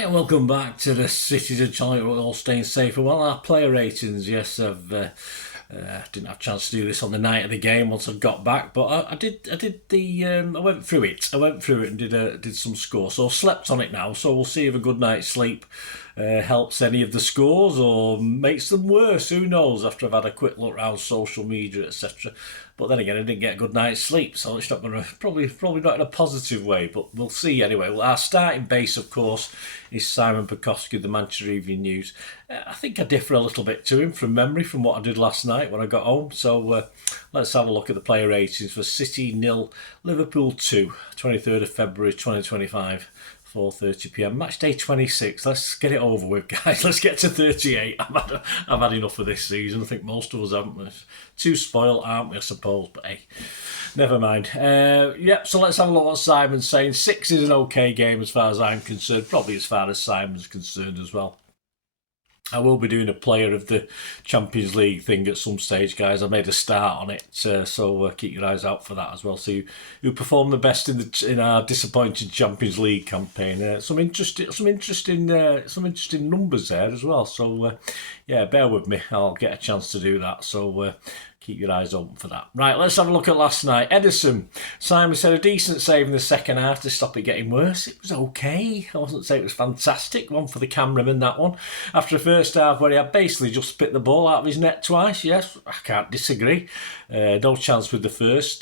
Hi and welcome back to the Citytilidie. We're all staying safe. Well, our player ratings, yes, I've didn't have a chance to do this on the night of the game once I got back, but I did the I went through it and did some scores. So I slept on it now. So we'll see if a good night's sleep helps any of the scores or makes them worse. Who knows? After I've had a quick look around social media, etc. But then again, I didn't get a good night's sleep, so it's not going to probably not in a positive way. But we'll see anyway. Well, our starting base, of course, is Simon Bajkowski, the Manchester Evening News. I think I differ a little bit to him from memory from what I did last night when I got home. So let's have a look at the player ratings for City 0, Liverpool 2, 23rd of February 2025. 4:30 p.m. Match day 26. Let's get it over with, guys. Let's get to 38. I've had enough of this season. I think most of us haven't. We're too spoiled, aren't we, I suppose? But hey, never mind. So let's have a look at what Simon's saying. 6 is an okay game as far as I'm concerned. Probably as far as Simon's concerned as well. I will be doing a player of the Champions League thing at some stage, guys. I made a start on it, so keep your eyes out for that as well. See who performed the best in our disappointing Champions League campaign. Some interesting numbers there as well. So bear with me. I'll get a chance to do that. So keep your eyes open for that. Right, let's have a look at last night. Edison. Simon said a decent save in the second half to stop it getting worse. It was okay. I wasn't saying it was fantastic. One for the cameraman, that one. After the first half where he had basically just spit the ball out of his net twice. Yes, I can't disagree. No chance with the first.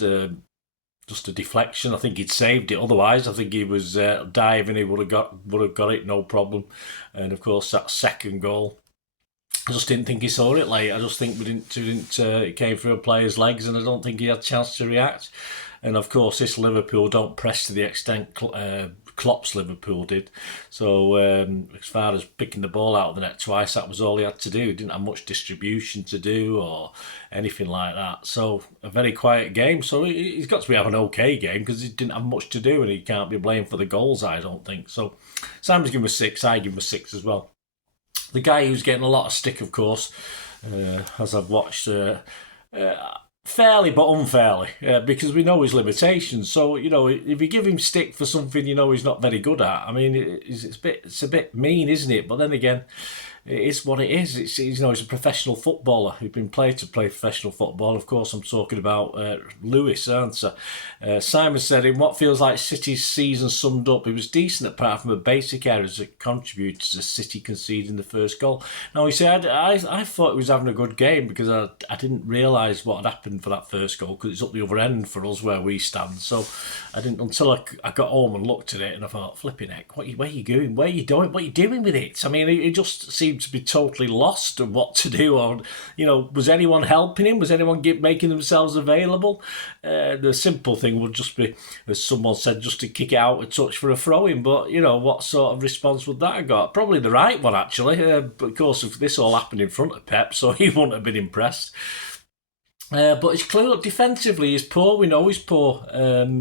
Just a deflection. I think he'd saved it. Otherwise, I think he was diving. He would have got it, no problem. And of course, that second goal, I just didn't think he saw it late. I just think it came through a player's legs, and I don't think he had a chance to react. And of course, this Liverpool don't press to the extent Klopp's Liverpool did. So as far as picking the ball out of the net twice, that was all he had to do. He didn't have much distribution to do or anything like that. So a very quiet game. So he's got to be having an okay game because he didn't have much to do, and he can't be blamed for the goals, I don't think. So Simon's given him a 6. I give him a 6 as well. The guy who's getting a lot of stick, of course, as I've watched, fairly but unfairly, because we know his limitations. So, if you give him stick for something he's not very good at, I mean, it's a bit mean, isn't it? But then again, it is what it is. He's a professional footballer who's been paid to play professional football. Of course, I'm talking about Lewis, aren't I? Simon said, in what feels like City's season summed up, he was decent apart from the basic errors that contributed to City conceding the first goal. Now, he said, I thought he was having a good game because I didn't realise what had happened for that first goal because it's up the other end for us where we stand. So I didn't until I got home and looked at it and I thought, flipping heck, where are you going? Where are you doing? What are you doing with it? I mean, he just seemed to be totally lost of what to do. Or, was anyone helping him? Was anyone making themselves available? The simple thing would just be, as someone said, just to kick it out a touch for a throw-in. But, what sort of response would that have got? Probably the right one, actually. But of course, if this all happened in front of Pep, so he wouldn't have been impressed. But it's clear, defensively, he's poor. We know he's poor.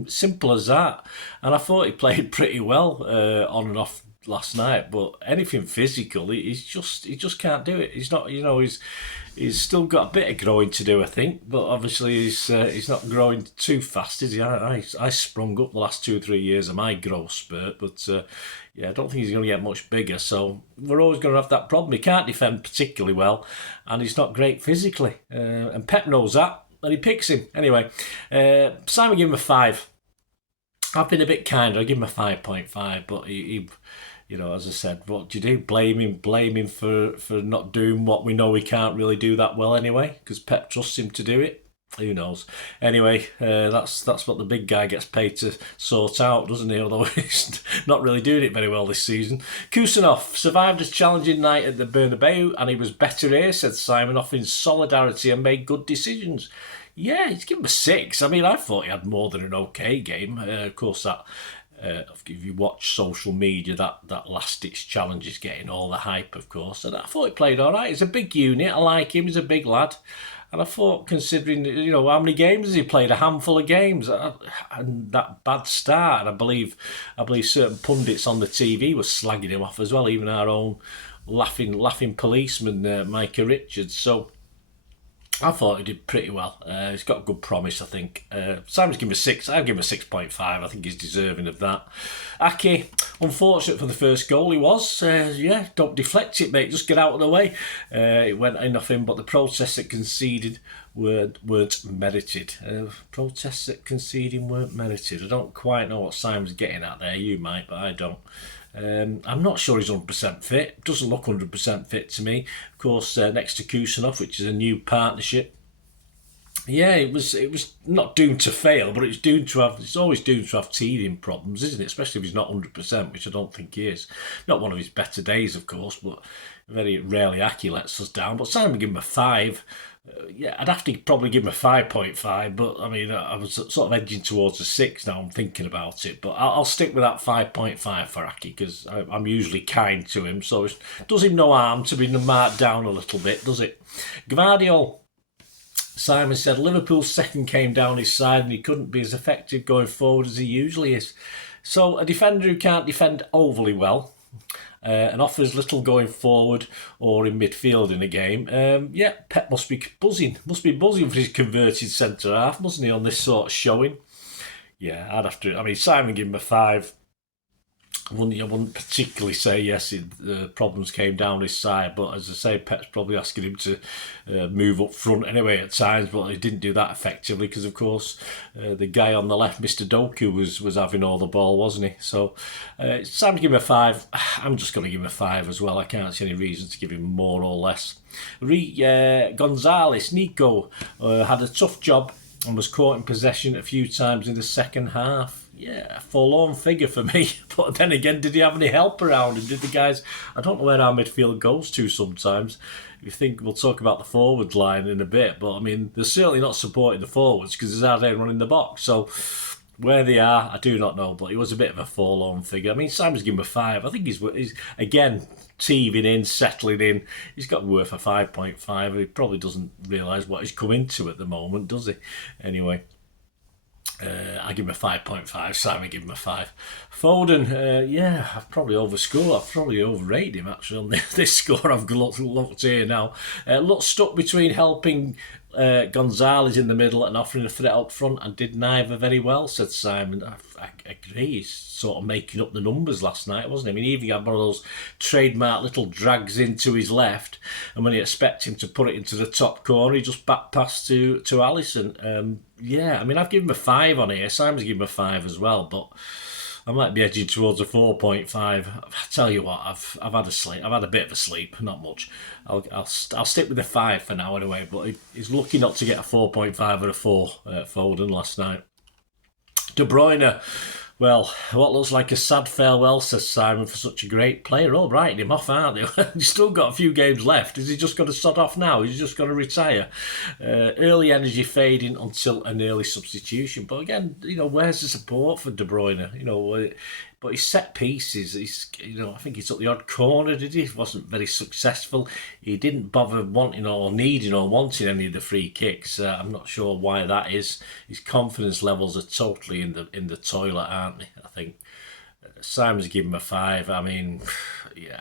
Simple as that. And I thought he played pretty well on and off last night, but anything physical, he just can't do it. He's not, he's still got a bit of growing to do, I think, but obviously he's not growing too fast, is he? I sprung up the last 2 or 3 years of my growth spurt, but I don't think he's going to get much bigger. So we're always going to have that problem. He can't defend particularly well, and he's not great physically, and Pep knows that, and he picks him anyway. Simon gave him a 5. I've been a bit kinder. I give him a 5.5, but he as I said, what do you do? Blame him for not doing what we know he can't really do that well anyway, because Pep trusts him to do it. Who knows? Anyway, that's what the big guy gets paid to sort out, doesn't he? Although he's not really doing it very well this season. Kusanov survived a challenging night at the Bernabeu, and he was better here, said Simon, offering solidarity and made good decisions. Yeah, he's given him a 6. I mean, I thought he had more than an okay game. Of course, that if you watch social media, that last-ditch challenge is getting all the hype, of course. And I thought he played all right. He's a big unit. I like him. He's a big lad. And I thought, considering, how many games has he played? A handful of games. And that bad start. And I believe certain pundits on the TV were slagging him off as well. Even our own laughing policeman, Micah Richards. So I thought he did pretty well. He's got good promise, I think. Simon's given him a 6. I'll give him a 6.5. I think he's deserving of that. Aki, unfortunate for the first goal he was. Don't deflect it, mate. Just get out of the way. It went in off him, but the protests that conceded weren't merited. Protests that conceding weren't merited. I don't quite know what Simon's getting at there. You might, but I don't. I'm not sure he's 100% fit. Doesn't look 100% fit to me. Of course, next to Kusanov, which is a new partnership. Yeah, it was not doomed to fail, but it's always doomed to have teething problems, isn't it? Especially if he's not 100%, which I don't think he is. Not one of his better days, of course, but very rarely Aki lets us down. But Simon give him a 5. I'd have to probably give him a 5.5, but I mean, I was sort of edging towards a 6 now. I'm thinking about it, but I'll stick with that 5.5 for Aki because I'm usually kind to him, so it does him no harm to be marked down a little bit, does it? Gvardiol, Simon said Liverpool's second came down his side and he couldn't be as effective going forward as he usually is. So a defender who can't defend overly well, and offers little going forward or in midfield in a game. Pep must be buzzing. Must be buzzing for his converted centre half, mustn't he, on this sort of showing? Yeah, I'd have to. I mean, Simon gave him a 5. I wouldn't particularly say yes, the problems came down his side, but as I say, Pep's probably asking him to move up front anyway at times, but he didn't do that effectively because, of course, the guy on the left, Mr. Doku, was having all the ball, wasn't he? So, it's time to give him a 5. I'm just going to give him a 5 as well. I can't see any reason to give him more or less. Gonzalez, Nico, had a tough job and was caught in possession a few times in the second half. Yeah, a forlorn figure for me. But then again, did he have any help around? And did the guys... I don't know where our midfield goes to sometimes. You think we'll talk about the forward line in a bit, but I mean, they're certainly not supporting the forwards because there's hardly anyone in the box. So where they are, I do not know, but he was a bit of a forlorn figure. I mean, Simon's given him a 5. I think he's again, teething in, settling in. He's got worth a 5.5. He probably doesn't realise what he's come into at the moment, does he? Anyway. I give him a 5.5. Simon give him a 5. Foden, I've probably overscored. I've probably overrated him actually on this score. I've looked here now. Looked stuck between helping Gonzalez in the middle and offering a threat up front and did neither very well, said Simon. I agree. He's sort of making up the numbers last night, wasn't he? I mean, he even had one of those trademark little drags into his left, and when you expect him to put it into the top corner, he just back passed to Alisson. I mean, I've given him a 5 on here. Simon's given him a 5 as well, but I might be edging towards a 4.5. I tell you what, I've had a sleep. I've had a bit of a sleep, not much. I'll stick with the 5 for now anyway. But he's lucky not to get a 4.5 or a 4 at Foden last night. De Bruyne, well, what looks like a sad farewell, says Simon, for such a great player. All writing him off, aren't they? He's still got a few games left. Is he just going to sod off now? Is he just going to retire? Early energy fading until an early substitution. But again, where's the support for De Bruyne? But his set pieces, I think he took the odd corner, did he? Wasn't very successful. He didn't bother wanting or needing or wanting any of the free kicks. I'm not sure why that is. His confidence levels are totally in the toilet, aren't they? I think Simon's given him a 5. I mean,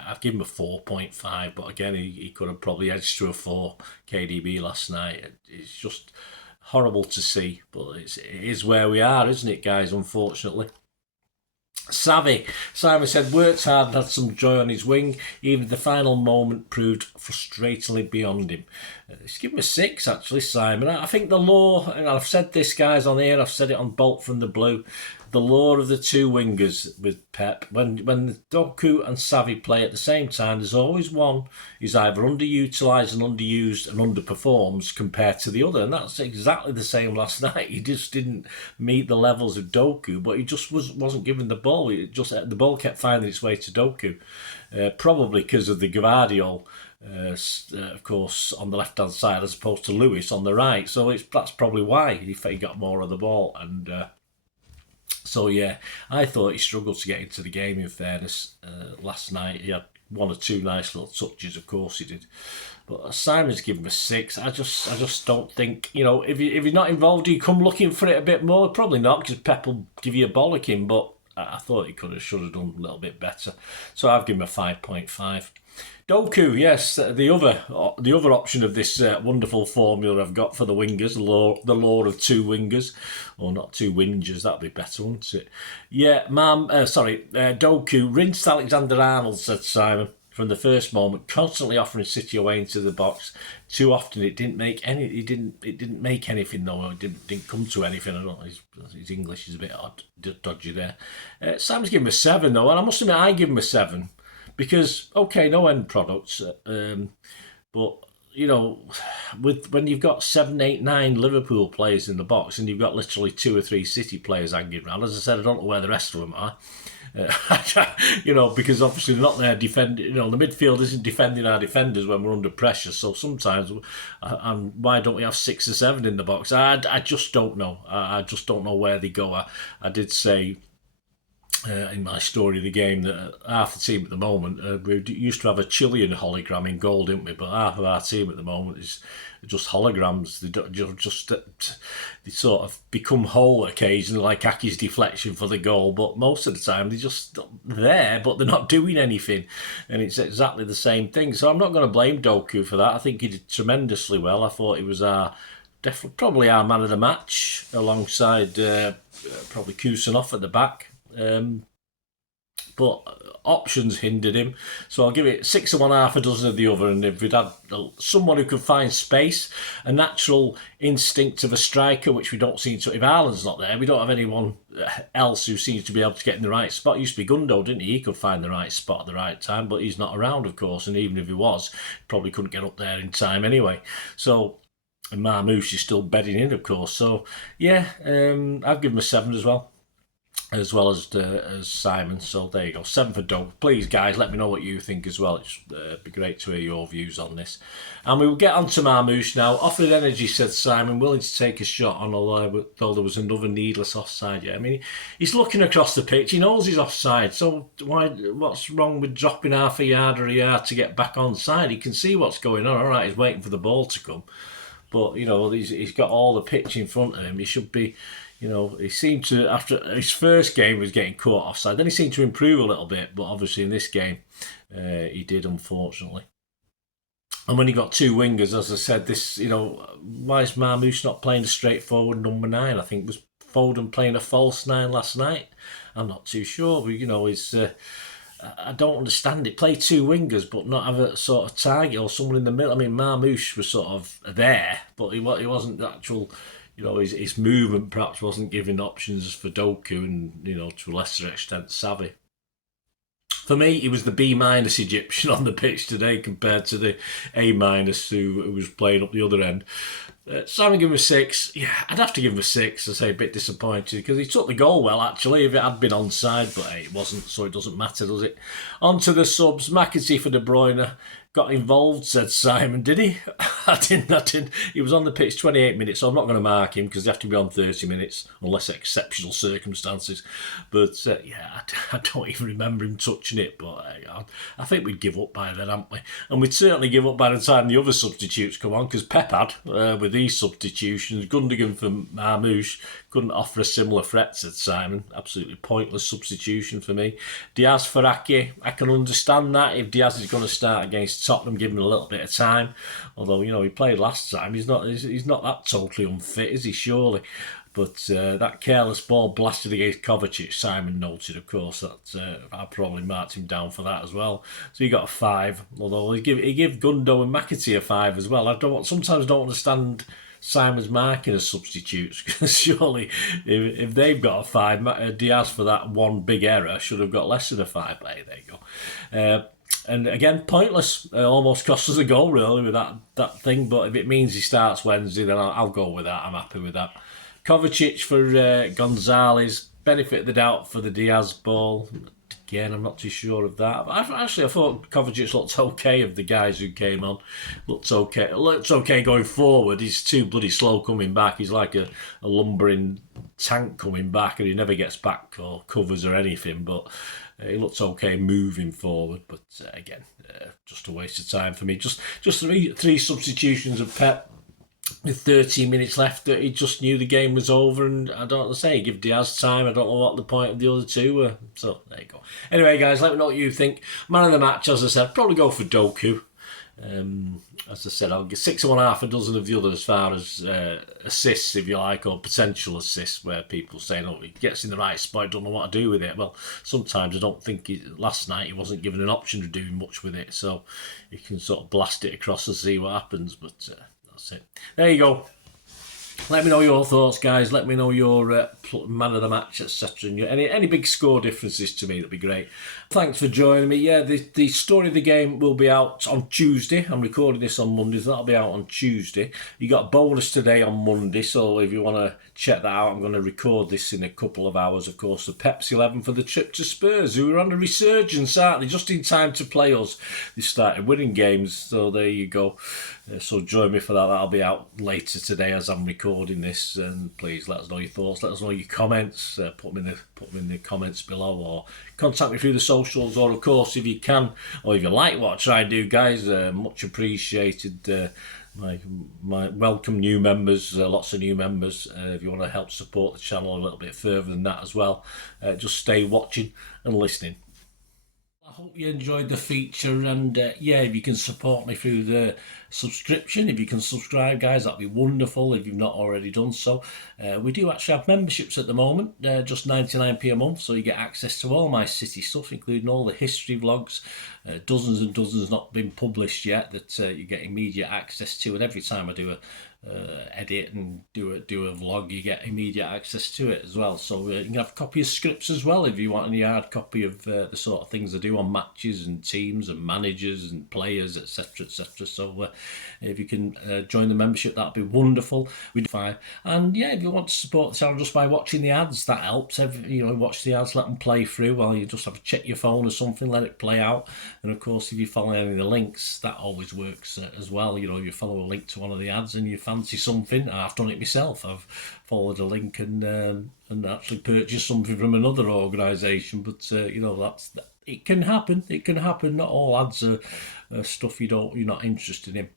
I've given him a 4.5, but again, he could have probably edged to a 4 KDB last night. It's just horrible to see, but it is where we are, isn't it, guys, unfortunately. Savvy, Simon said, worked hard and had some joy on his wing. Even the final moment proved frustratingly beyond him. Let's give him a 6, actually, Simon. I think the law, and I've said this, guys, on here, I've said it on Bolt from the Blue, the law of the two wingers with Pep, when Doku and Savvy play at the same time, there's always one who's either underutilised and underused and underperforms compared to the other, and that's exactly the same last night. He just didn't meet the levels of Doku, but he just wasn't given the ball. The ball kept finding its way to Doku, probably because of the Gvardiol, of course, on the left-hand side as opposed to Lewis on the right. So that's probably why he got more of the ball. And so, yeah, I thought he struggled to get into the game, in fairness. Last night he had one or two nice little touches, of course he did. But Simon's given him a 6. I just don't think, if you're not involved, do you come looking for it a bit more? Probably not, because Pep will give you a bollocking, but I thought he should have done a little bit better. So I've given him a 5.5. Doku, yes, the other option of this wonderful formula I've got for the wingers, the law of two wingers, or not two wingers, that'd be better, wouldn't it? Yeah, Doku rinsed Alexander-Arnold, said Simon, from the first moment, constantly offering City away into the box. Too often it didn't make any. It didn't make anything though. It didn't come to anything. I don't know. His English is a bit odd, dodgy there. Sam's given him a 7 though, and I must admit I give him a 7 because okay, no end products, but you know, when you've got 7, 8, 9 Liverpool players in the box, and you've got literally 2 or 3 City players hanging around. As I said, I don't know where the rest of them are. Because obviously they're not there defending. The midfield isn't defending our defenders when we're under pressure. So sometimes, and why don't we have 6 or 7 in the box? I just don't know. I just don't know where they go. I did say in my story of the game that half the team at the moment, we used to have a Chilean hologram in goal, didn't we? But half of our team at the moment is just holograms. They sort of become whole occasionally, like Aki's deflection for the goal, but most of the time they're just there, but they're not doing anything, and it's exactly the same thing. So I'm not going to blame Doku for that. I think he did tremendously well. I thought he was probably our man of the match, alongside probably Kusanov at the back. But options hindered him, so I'll give it 6 of one, half a dozen of the other. And if we'd had someone who could find space, a natural instinct of a striker, which we don't seem to. If Haaland's not there, we don't have anyone else who seems to be able to get in the right spot. It used to be Gundo, didn't he? He could find the right spot at the right time, but he's not around, of course. And even if he was, probably couldn't get up there in time anyway. So. And Marmouche is still bedding in, of course. So yeah, I'll give him a 7 as well as Simon. So there you go, 7 for Doug. Please, guys, let me know what you think as well. It'd be great to hear your views on this. And we will get on to Marmouche now. Offered energy, said Simon, willing to take a shot on, although there was another needless offside. Yeah, I mean, he's looking across the pitch. He knows he's offside. So what's wrong with dropping half a yard or a yard to get back onside? He can see what's going on. All right, he's waiting for the ball to come. But, he's got all the pitch in front of him. He should be... he seemed to, after his first game, was getting caught offside. Then he seemed to improve a little bit, but obviously in this game, he did, unfortunately. And when he got 2 wingers, as I said, why is Marmouche not playing a straightforward number 9? I think was Foden playing a false 9 last night. I'm not too sure, but I don't understand it. Play 2 wingers, but not have a sort of target or someone in the middle. I mean, Marmouche was sort of there, but he wasn't the actual. His movement perhaps wasn't giving options for Doku and, to a lesser extent, Savvy. For me, he was the B- Egyptian on the pitch today compared to the A- who was playing up the other end. Simon gave him a 6. Yeah, I'd have to give him a 6. I say a bit disappointed because he took the goal well, actually, if it had been onside, but hey, it wasn't, so it doesn't matter, does it? On to the subs. McAtee for De Bruyne. Got involved, said Simon. Did he? I didn't. He was on the pitch 28 minutes, so I'm not going to mark him because they have to be on 30 minutes, unless exceptional circumstances. But I don't even remember him touching it. But I think we'd give up by then, hadn't we? And we'd certainly give up by the time the other substitutes come on, because Pep had, with these substitutions, Gundogan for Marmouche couldn't offer a similar threat, said Simon. Absolutely pointless substitution for me. Diaz for Ake, I can understand that. If Diaz is going to start against Tottenham, give him a little bit of time. Although, he played last time. He's not that totally unfit, is he, surely? But that careless ball blasted against Kovacic, Simon noted, of course. That I probably marked him down for that as well. So he got a 5. Although he give Gundo and McAtee a 5 as well. Sometimes don't understand Simon's marking as substitutes, because surely if they've got a 5, Diaz for that one big error should have got less than a 5. There you go. And again, pointless. Almost cost us a goal, really, with that thing. But if it means he starts Wednesday, then I'll go with that. I'm happy with that. Kovacic for Gonzalez. Benefit of the doubt for the Diaz ball. Again, I'm not too sure of that. I thought Kovacic looked okay of the guys who came on. Looked okay going forward. He's too bloody slow coming back. He's like a lumbering tank coming back, and he never gets back or covers or anything. But he looks okay moving forward. But again, just a waste of time for me. Just three substitutions of Pep. with 13 minutes left, that he just knew the game was over, and I don't know what to say. Give Diaz time. I don't know what the point of the other two were. So there you go. Anyway, guys, let me know what you think. Man of the match, as I said, probably go for Doku. As I said, I'll get 6 of one, half a dozen of the other as far as assists, if you like, or potential assists, where people say, "Oh, he gets in the right spot, don't know what to do with it." Well, sometimes I don't think last night he wasn't given an option of doing much with it, so you can sort of blast it across and see what happens. But that's it. There you go. Let me know your thoughts, guys. Let me know your man of the match, etc. And any big score differences to me, that'd be great. Thanks for joining me. Yeah, the story of the game will be out on Tuesday. I'm recording this on Monday, so that'll be out on Tuesday. You got a bonus today on Monday, so if you want to check that out, I'm going to record this in a couple of hours. Of course, the Pepsi 11 for the trip to Spurs, who are on a resurgence, aren't they? Just in time to play us. They started winning games, so there you go. So join me for that. That'll be out later today as I'm recording this. And please let us know your thoughts. Let us know your comments. Put them in the comments below, or contact me through the socials. Or of course, if you can, or if you like what I try and do, guys, much appreciated. My welcome new members, lots of new members. If you want to help support the channel a little bit further than that as well, just stay watching and listening. I hope you enjoyed the feature, and yeah, if you can support me through the subscription, if you can subscribe, guys, that'd be wonderful if you've not already done so. We do actually have memberships at the moment, just 99p a month, so you get access to all my City stuff, including all the history vlogs, dozens and dozens not been published yet that you get immediate access to, and every time I do a edit and do a vlog, you get immediate access to it as well. So you can have a copy of scripts as well if you want any hard copy of the sort of things I do on matches and teams and managers and players, etc, etc. So if you can join the membership, that'd be wonderful. We'd fine. And yeah, if you want to support the channel just by watching the ads, that helps. Watch the ads, let them play through while you just have to check your phone or something, let it play out. And of course, if you follow any of the links, that always works as well. If you follow a link to one of the ads and you fancy something, I've done it myself. I've followed a link and actually purchased something from another organisation. But it can happen. It can happen. Not all ads are stuff you're not interested in.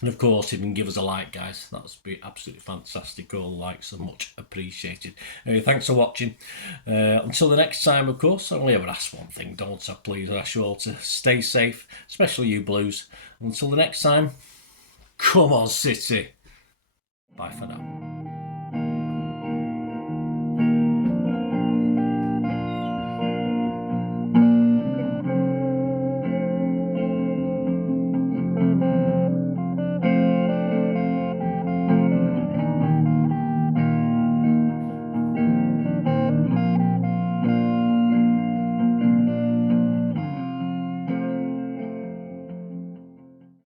And of course, if you can give us a like, guys, that would be absolutely fantastic. All the likes are much appreciated. Anyway, thanks for watching. Until the next time, of course, I only ever ask one thing, don't I? Please, I ask you all to stay safe, especially you Blues. Until the next time, come on, City. Bye for now.